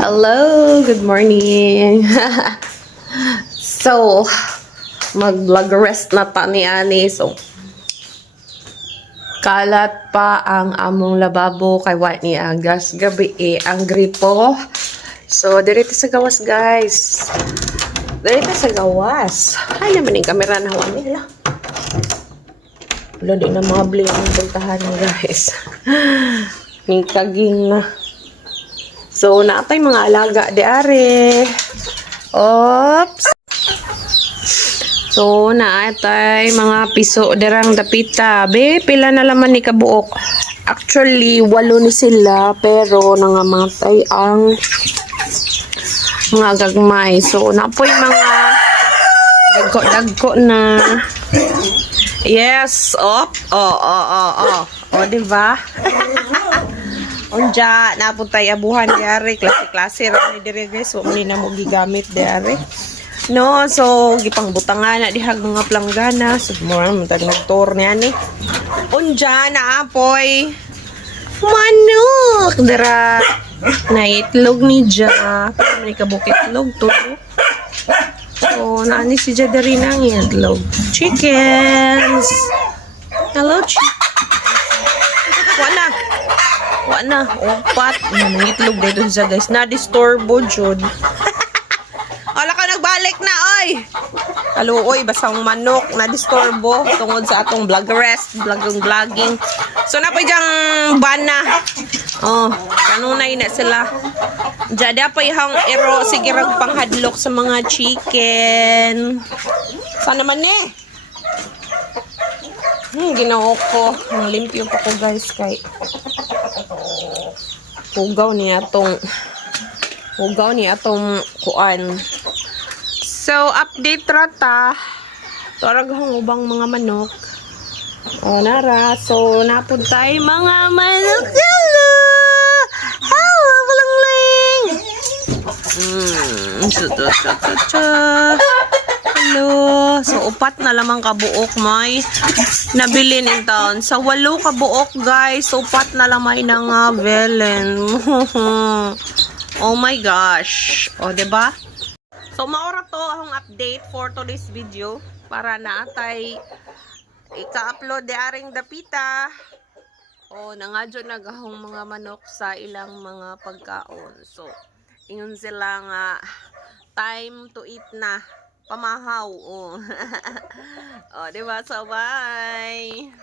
Hello, good morning. So, mag-vlog rest na ta ni Ani. So, kalat pa ang among lababo kay wa ni agas gabi ang gripo. So, dirito sa gawas, guys. Dirito sa gawas. Ay naman yung camera na hawa nila. Wala din na mga bling ang puntahan niya, guys. Kaging na. So, naatay mga alaga di are. Oops. So, naatay mga piso derang dapita. Be, pila na laman ni kabuok. Actually, 8 ni sila, pero nangamatay ang mga gagmay. So, napoy mga dagko na. Yes, op. Oh, diba? Unja, napuntay abuhan diare, klase-klase ra ni dire guys, wa man na mo gigamit diare. No, so gipangbutangan na dihag mga planggana, so mo man tag nagtour niya ni. Unja na apoy manok dira na itlog ni ja, may kabukitlog to. So naani si ja diri nang itlog. Chickens. Hello, Wana, upat. Itlog dito siya, guys. Na-disturbo, jud. Ala ka, nagbalik na, oy! Aluoy, basang manok. Na-disturbo. Tungod sa atong vlog rest. Vlogging. So, napoy diyang bana. Oh, kanunay na sila. Diyan, pa ihang ero. Sige, panghadlok sa mga chicken. Saan naman eh? Ginawa ko. Limpyo pa ko, guys, kay hugaw niya atong kuan. So, update rata. Taraghang ubang mga manok. O, nara. So, napuntay mga manok. Hello, balangling. Hello. So, 4 na lamang kabuok may nabilin in town. Sa 8 kabuok, guys. So, 4 na lamang na nga velen. Oh my gosh. O, diba? So, maora to ang update for today's video. Para naatay ika-upload di aring dapita. O, nangadyo nagahong mga manok sa ilang mga pagkaon. So, ingon sila nga time to eat na. Pamahaw. Oh. Oh, diba? So, bye!